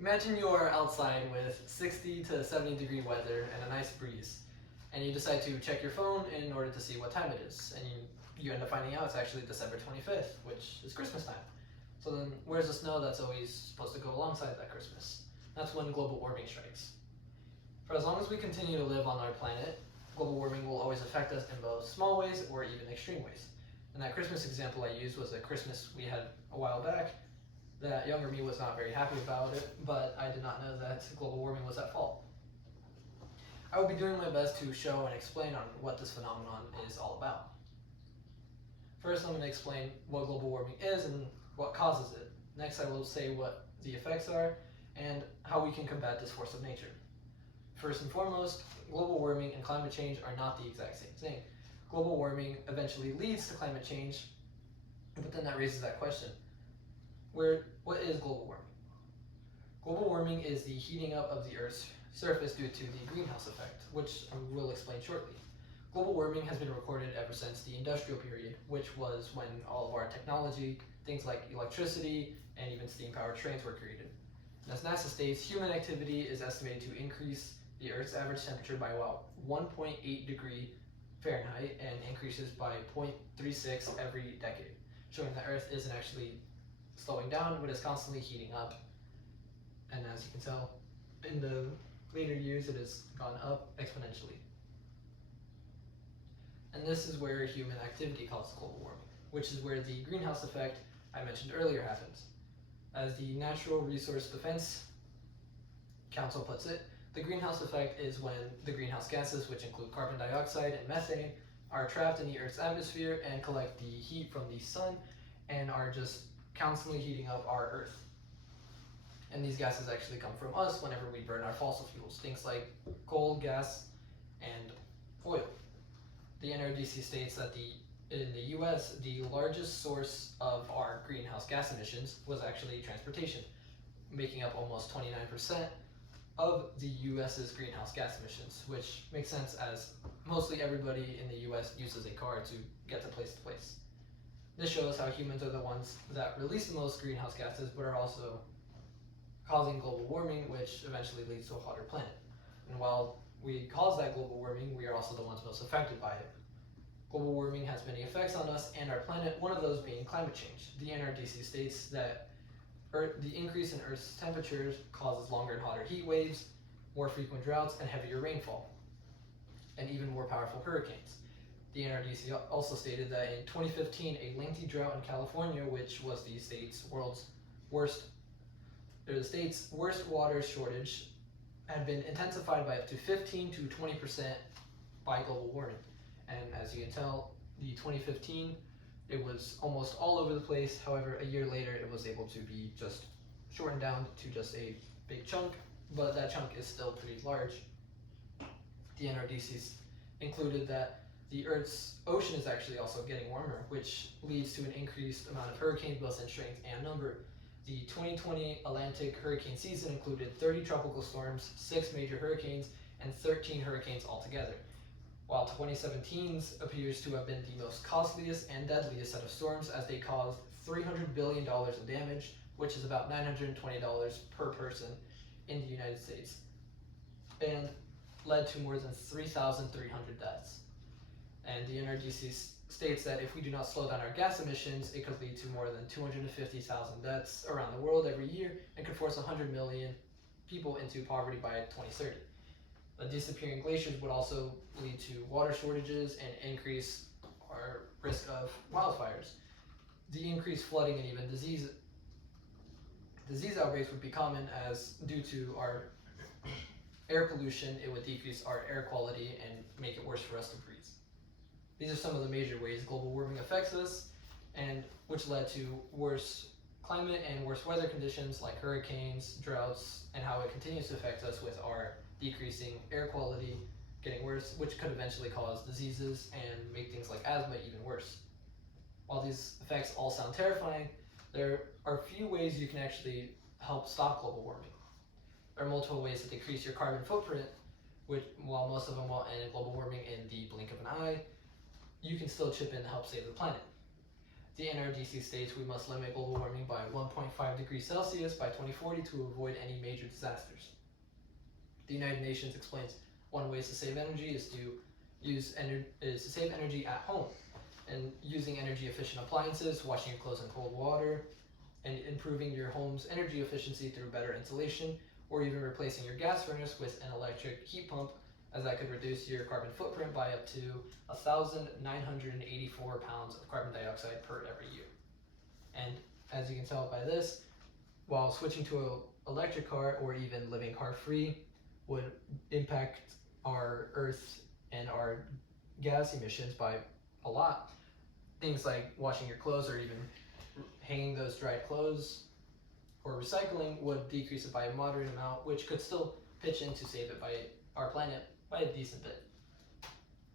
Imagine you're outside with 60 to 70 degree weather and a nice breeze, and you decide to check your phone in order to see what time it is, and you end up finding out it's actually December 25th, which is Christmas time. So then, where's the snow that's always supposed to go alongside that Christmas? That's when global warming strikes. For as long as we continue to live on our planet, global warming will always affect us in both small ways or even extreme ways. And that Christmas example I used was a Christmas we had a while back. That younger me was not very happy about it, but I did not know that global warming was at fault. I will be doing my best to show and explain on what this phenomenon is all about. First, I'm going to explain what global warming is and what causes it. Next, I will say what the effects are and how we can combat this force of nature. First and foremost, global warming and climate change are not the exact same thing. Global warming eventually leads to climate change, but then that raises that question. What is global warming? Global warming is the heating up of the Earth's surface due to the greenhouse effect, which I will explain shortly. Global warming has been recorded ever since the industrial period, which was when all of our technology, things like electricity and even steam-powered trains were created. And as NASA states, human activity is estimated to increase the Earth's average temperature by about 1.8 degree Fahrenheit and increases by 0.36 every decade, showing that Earth isn't actually slowing down, but is constantly heating up. And as you can tell, in the later years, it has gone up exponentially. And this is where human activity causes global warming, which is where the greenhouse effect I mentioned earlier happens. As the Natural Resource Defense Council puts it, the greenhouse effect is when the greenhouse gases, which include carbon dioxide and methane, are trapped in the Earth's atmosphere and collect the heat from the sun and are just constantly heating up our Earth. And these gases actually come from us whenever we burn our fossil fuels, things like coal, gas, and oil. The NRDC states that in the US, the largest source of our greenhouse gas emissions was actually transportation, making up almost 29% of the US's greenhouse gas emissions, which makes sense as mostly everybody in the US uses a car to get to place. This shows how humans are the ones that release the most greenhouse gases, but are also causing global warming, which eventually leads to a hotter planet. And while we cause that global warming, we are also the ones most affected by it. Global warming has many effects on us and our planet, one of those being climate change. The NRDC states that the increase in Earth's temperatures causes longer and hotter heat waves, more frequent droughts, and heavier rainfall, and even more powerful hurricanes. The NRDC also stated that in 2015, a lengthy drought in California, which was the state's worst water shortage, had been intensified by up to 15 to 20% by global warming. And as you can tell, the 2015, it was almost all over the place. However, a year later, it was able to be just shortened down to just a big chunk, but that chunk is still pretty large. The NRDC included that the Earth's ocean is actually also getting warmer, which leads to an increased amount of hurricanes, both in strength and number. The 2020 Atlantic hurricane season included 30 tropical storms, 6 major hurricanes, and 13 hurricanes altogether, while 2017's appears to have been the most costliest and deadliest set of storms, as they caused $300 billion in damage, which is about $920 per person in the United States, and led to more than 3,300 deaths. And the NRDC states that if we do not slow down our gas emissions, it could lead to more than 250,000 deaths around the world every year and could force 100 million people into poverty by 2030. The disappearing glaciers would also lead to water shortages and increase our risk of wildfires. The increased flooding and even disease outbreaks would be common, as due to our air pollution, it would decrease our air quality and make it worse for us to breathe. These are some of the major ways global warming affects us, and which led to worse climate and worse weather conditions like hurricanes, droughts, and how it continues to affect us with our decreasing air quality getting worse, which could eventually cause diseases and make things like asthma even worse. While these effects all sound terrifying, there are few ways you can actually help stop global warming. There are multiple ways to decrease your carbon footprint, which, while most of them will end global warming in the blink of an eye, you can still chip in to help save the planet. the NRDC states we must limit global warming by 1.5 degrees Celsius by 2040 to avoid any major disasters. The United Nations explains one way to save energy is to save energy at home, and using energy efficient appliances, washing your clothes in cold water, and improving your home's energy efficiency through better insulation, or even replacing your gas furnace with an electric heat pump, as that could reduce your carbon footprint by up to 1,984 pounds of carbon dioxide per every year. And as you can tell by this, while switching to an electric car or even living car free would impact our earth and our gas emissions by a lot. Things like washing your clothes or even hanging those dried clothes or recycling would decrease it by a moderate amount, which could still pitch in to save it by our planet by a decent bit.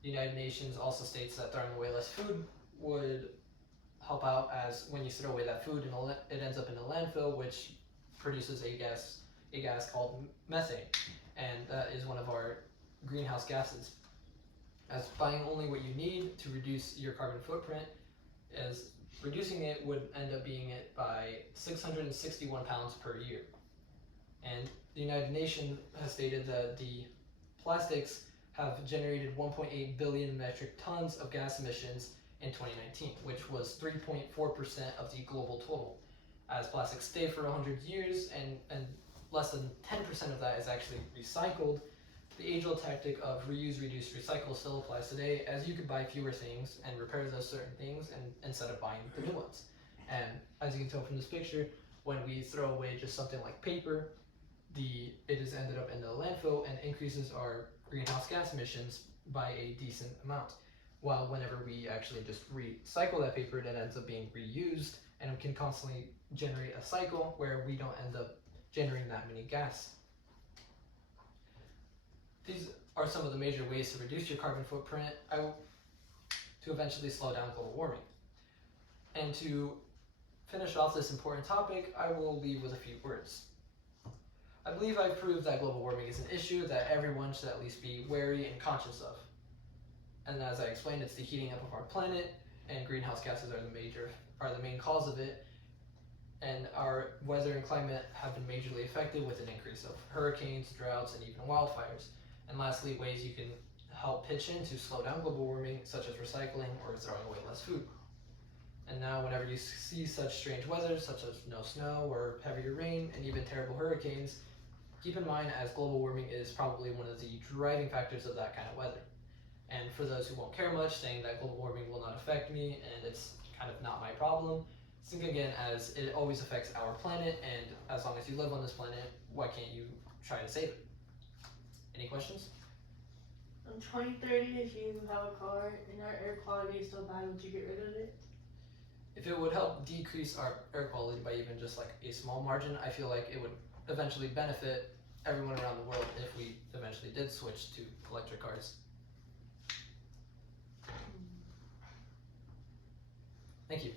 The United Nations also states that throwing away less food would help out, as when you throw away that food, it ends up in a landfill, which produces a gas called methane, and that is one of our greenhouse gases. As buying only what you need to reduce your carbon footprint, as reducing it would end up being it by 661 pounds per year. And the United Nations has stated that the plastics have generated 1.8 billion metric tons of gas emissions in 2019, which was 3.4% of the global total. As plastics stay for 100 years and less than 10% of that is actually recycled, the age-old tactic of reuse, reduce, recycle still applies today, as you could buy fewer things and repair those certain things instead of buying the new ones. And as you can tell from this picture, when we throw away just something like paper, it has ended up in the landfill and increases our greenhouse gas emissions by a decent amount. While whenever we actually just recycle that paper, that ends up being reused and can constantly generate a cycle where we don't end up generating that many gas. These are some of the major ways to reduce your carbon footprint to eventually slow down global warming. And to finish off this important topic, I will leave with a few words. I believe I've proved that global warming is an issue that everyone should at least be wary and conscious of. And as I explained, it's the heating up of our planet, and greenhouse gases are the main cause of it. And our weather and climate have been majorly affected with an increase of hurricanes, droughts, and even wildfires. And lastly, ways you can help pitch in to slow down global warming, such as recycling or throwing away less food. And now whenever you see such strange weather, such as no snow or heavier rain and even terrible hurricanes, keep in mind, as global warming is probably one of the driving factors of that kind of weather. And for those who won't care much, saying that global warming will not affect me and it's kind of not my problem, think again, as it always affects our planet, and as long as you live on this planet, why can't you try to save it? Any questions? In 2030, if you have a car and our air quality is so bad, would you get rid of it? If it would help decrease our air quality by even just like a small margin, I feel like it would eventually benefit everyone around the world if we eventually did switch to electric cars. Thank you.